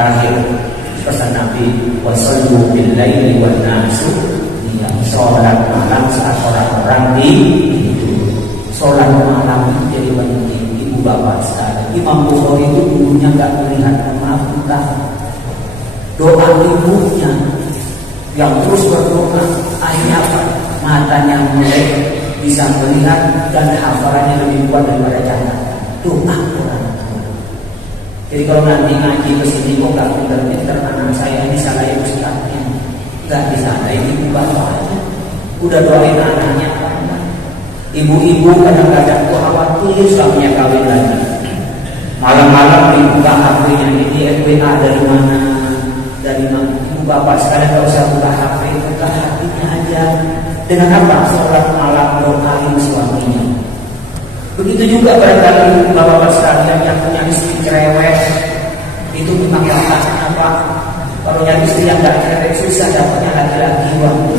terakhir pesan Nabi, wasallu bil laili wan nasu, yang sholat malam saat orang-orang tidur. Sholat malam jadi penting, ibu bapak sekalian. Imam Bukhari itu dulunya nggak melihat maaf, doa ibunya yang terus berdoa, akhirnya apa? Matanya mulai bisa melihat dan hafalannya lebih kuat daripada catatan. Doa orang. Jadi kalau nanti ngaji kesini kok nggak pinter-pinter anak saya ini salah ibu ustadznya, nggak disalahin ibu bapaknya. Udah doain anaknya apa? Ibu-ibu kadang-kadang tuh khawatir suaminya kawin lagi. Malam-malam dibuka HP-nya, ini FBA dari mana? Ibu bapak sekalian kalau usah buka HP, buka hatinya aja. Dengan apa? Sholat malam doain suaminya. Begitu juga barangkali ibu bapak sekalian yang punya istri cerewet, itu memang yang apa? Kalau yang istri yang gak cerewet susah dapatnya laki-laki.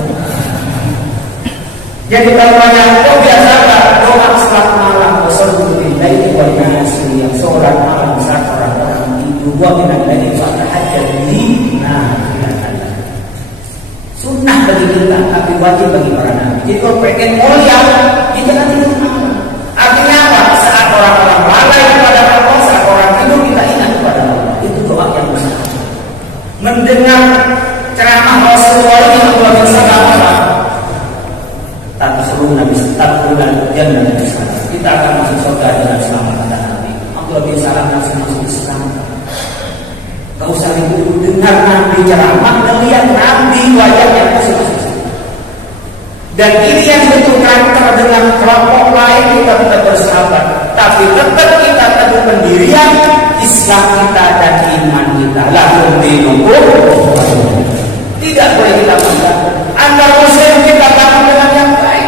Jadi kalau banyak kok biasakan doa sholat malam, wasallu bil laili wan nasi, yang sholat malam saat orang-orang tidur, wa minal laili fatahajjad bihi. Nah, sunnah bagi kita, tapi wajib bagi para nabi. Jadi kalau pengen mulia, kita nanti tidur malam. Artinya apa? Saat orang-orang lalai kepada Allah, saat orang tidur kita ingat kepada Allah. Itu doa yang besar. Mendengar ceramah Rasulullah yang luar biasa apa? Tak seluruh Nabi setat bulan jannah Nabi Sallam. Kita akan masuk surga dengan selamat kata Nabi. Abdullah bin Salam langsung masuk Islam. Gak usah ribut, dengar Nabi ceramah dan lihat Nabi wajahnya masuk. Dan ini yang bentuk karakter dengan kelompok lain kita bisa bersahabat. Tapi tetap kita teguh pendirian Islam kita dan iman kita. Lakum dinukum. Tidak boleh kita bangga. Antar muslim kita bangun dengan yang baik.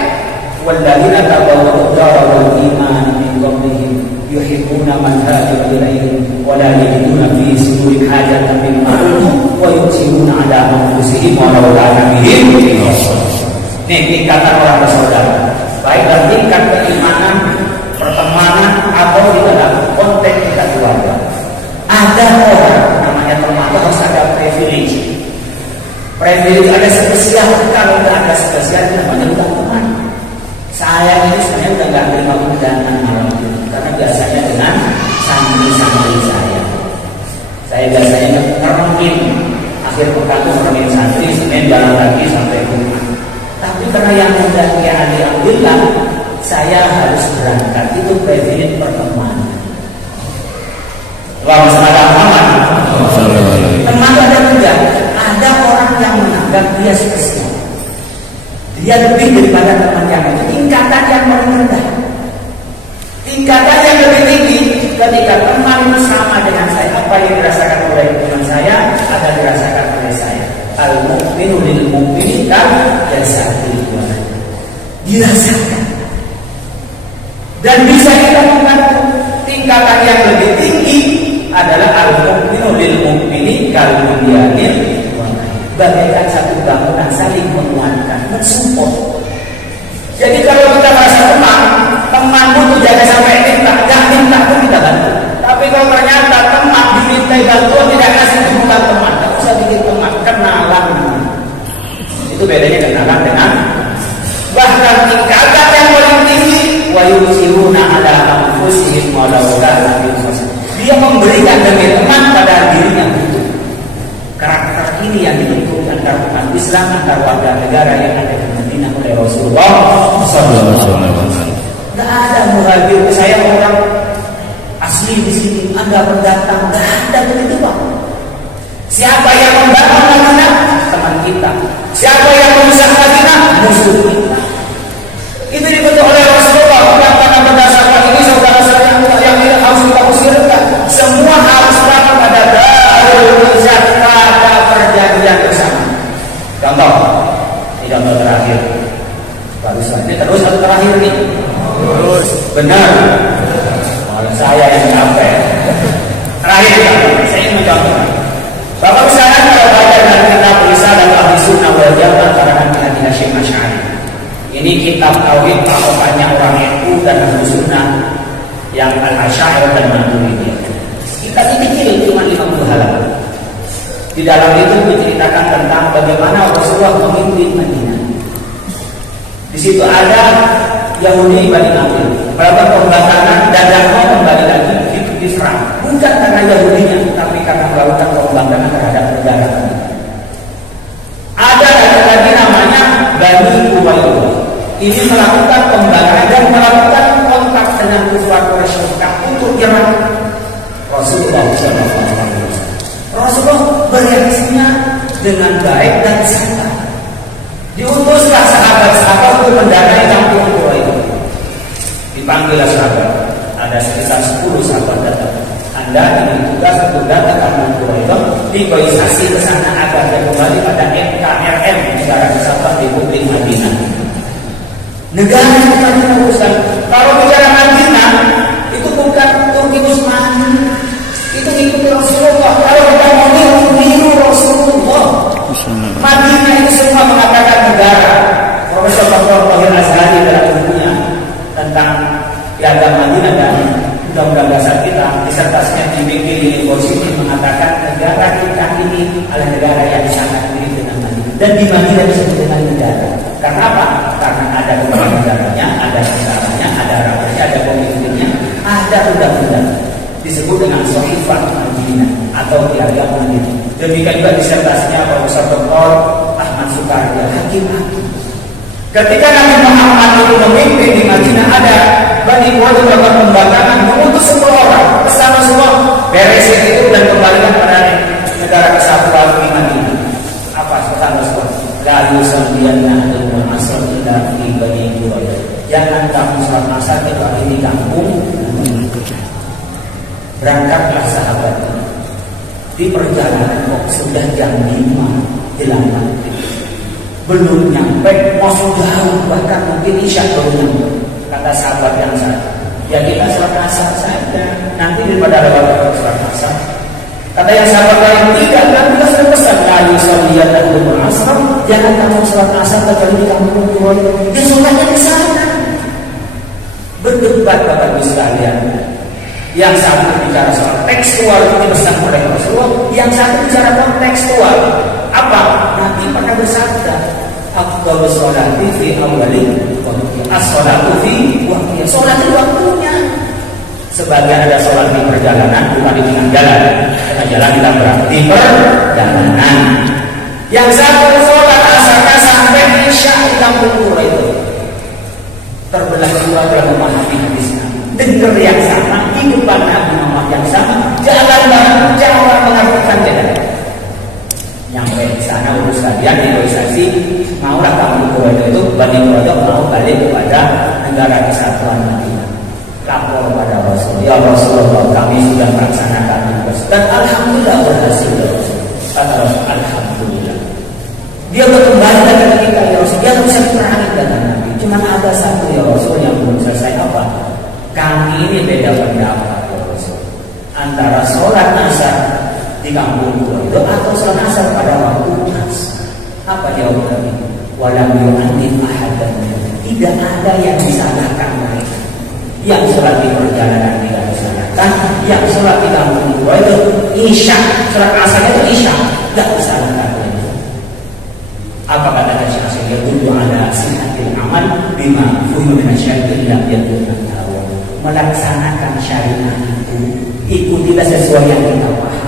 Walladzina tabawwa'ud dara wal iman min qablihim yuhibbuna man hajara ilaihim wa la yajiduna fi sudurihim hajatan mimma utu wa yu'thiruna 'ala anfusihim wa law kana bihim. Ini tingkatan orang bersaudara, baik dalam tingkat keimanan, pertemanan, atau di dalam konteks kita keluarga. Ada orang namanya teman, harus ada privilege. Privilege ada spesial, kalau tidak ada spesial namanya bukan teman. Saya ini sebenarnya udah nggak terima undangan malam ini, karena biasanya dengan santri-santri saya. Saya biasanya ngerengin akhir pekan itu ngerengin santri, Senin jalan lagi sampai rumah. Tapi karena yang undang Ali Abdullah, saya harus berangkat. Itu privilege pertemanan. Allahumma shalli ala Muhammad. Teman ada enggak? Ada orang yang menganggap dia spesial. Dia lebih daripada teman yang lain. Tingkatan yang paling rendah. Tingkatan yang lebih tinggi ketika teman sama dengan saya. Apa yang dirasakan oleh teman saya ada dirasakan oleh saya. Al-mu'minu lil-mu'mini kal-jasadi. Dirasakan. Dan bisa kita membantu. Tingkatan yang lebih tinggi adalah al-mu'minu lil-mu'mini kal-bunyanil. Bagaikan satu bangunan saling menguatkan, mensupport. Jadi kalau kita merasa teman butuh jaga sampai minta, jangan minta pun kita bantu. Tapi kalau ternyata teman dimintai bantuan tidak kasih, itu bukan teman. Tak usah bikin teman, kenalan. Itu bedanya kenalan dengan bahkan tingkatan yang paling tinggi. Wa yusiruna ala anfusihim walau kana bihim. Dia memberikan demi teman pada dirinya. Karakter ini yang dibentuk antara umat Islam, antar warga negara yang ada di Madinah oleh Rasulullah SAW. Tidak ada muhajir, saya orang asli di sini, Anda pendatang, tidak ada begitu Pak. Siapa yang membangun Madinah? Teman kita. Siapa yang merusak Madinah? Musuh kita. Itu dibentuk oleh Rasulullah. Bukan karena berdasarkan ini saudara-saudara yang harus kita usirkan. Semua harus bangun pada Darul Izat, pada perjanjian bersama. Contoh, ini contoh terakhir. Bagus ini terus atau terakhir nih? Terus. Benar. Malah saya yang capek. Terakhir, saya ingin mencontoh. Bapak misalnya kalau baca dalam kitab Risalah Ahli Sunnah wal Jamaah karangan Hadi Hasyim Asy'ari. Di dalam itu menceritakan tentang bagaimana Rasulullah memimpin Madinah. Di situ ada Yahudi Bani Nadir melakukan pembangkangan dan mau kembali lagi diserang. Bukan karena Yahudinya, tapi karena melakukan pembangkangan terhadap negara. Ada lagi namanya Bani Umayyah. Ini melakukan pembangkangan dan melakukan kontak dengan kufar Quraisy untuk menyerang Rasulullah SAW. Rasulullah bereaksinya dengan baik dan sabar. Diutuslah sahabat-sahabat untuk mendatangi kampung Quraisy. Dipanggillah sahabat. Ada sekitar 10 sahabat datang. Anda diberi tugas untuk datang ke kampung Quraisy, negosiasi ke sana agar kembali pada NKRM, Negara Kesatuan Republik Madinah. Negara yang Madinah urusan. Kalau bicara Madinah, itu bukan Turki Utsmani, itu ikuti Rasulullah. Kalau kita mau niru Rasulullah, Madinah itu semua mengatakan negara. Profesor Dr. Tohir Azhari dalam bukunya tentang piagam Madinah dan undang-undang dasar kita, disertasinya dibikin di posisi mengatakan negara kita ini adalah negara yang sangat mirip dengan Madinah. Dan di Madinah disebut dengan negara. Karena apa? Karena ada kepala negaranya, ada tentaranya, ada rakyatnya, ada pemimpinnya, ada undang-undang. Disebut dengan Sohifah Madinah atau piagam Madinah. Demikian juga disertasinya Profesor Dr. Ahmad Sukardi, Hakim. Ketika Nabi Muhammad itu memimpin di Madinah, ada Bani Quraisy melakukan pembangkangan, mengutus 10 orang bersama semua beresin itu dan kembalikan pada negara kesatuan di Madinah. Apa pesan Rasulullah? La yusalliyanna al asr illa fi Bani Quraisy. Jangan kamu sholat asar kecuali di kampung. Berangkatlah sahabat. Di perjalanan kok sudah jam 5 jelang maghrib. Belum nyampe, masuk jauh, bahkan mungkin isya belum nyampe. Kata sahabat yang satu, ya kita sholat asar saja, nanti daripada lewat sholat asar. Kata yang sahabat lain, tidak, kan kita sudah pesan layu saliyat dan umur asar, jangan kamu sholat asar kecuali di kampung Quraisy. Dia sholatnya di sana. Berdebat Bapak Ibu sekalian. Yang satu bicara soal tekstual itu pesan oleh Rasulullah, yang satu bicara kontekstual. Apa? Nabi pernah bersabda, afdhalus sholati fi awwalin as-sholatu fi waqtiha. Sholat di waktunya. Sebagian ada sholat di perjalanan, bukan di tengah jalan. Tengah jalan kita berarti perjalanan. Yang satu sholat asarnya sampai isya di kampung Quraisy itu. Terbelah dua dalam memahami hadisnya. Dengar yang sama, kehidupan Nabi Muhammad yang sama, jalan bareng, jalan mengartikan beda. Nyampe di sana urus kalian negosiasi, maulah kamu Quraisy itu Bani Quraisy mau balik kepada negara kesatuan Madinah. Lapor pada Rasul, ya Rasulullah, kami sudah melaksanakan tugas dan alhamdulillah berhasil ya Rasul. Kata Rasul, alhamdulillah. Dia kembali dengan kita ya Rasul, dia bisa diperangi dengan Nabi. Cuma ada satu ya Rasul yang belum selesai apa? Kami ini beda pendapat ya Rasul, antara sholat asar di kampung itu atau sholat asar pada waktu asar. Apa jawab Nabi? Walam yu'annim ahadan. Tidak ada yang disalahkan mereka. Yang sholat di perjalanan tidak disalahkan, yang sholat di kampung itu isya, sholat asarnya itu isya, tidak disalahkan. Apa kata Syekh Hasyim? Yadullu ala sihhatil amal bima fuhima min syar'i lam yadullu. Melaksanakan syariat itu ikutilah sesuai yang kita paham.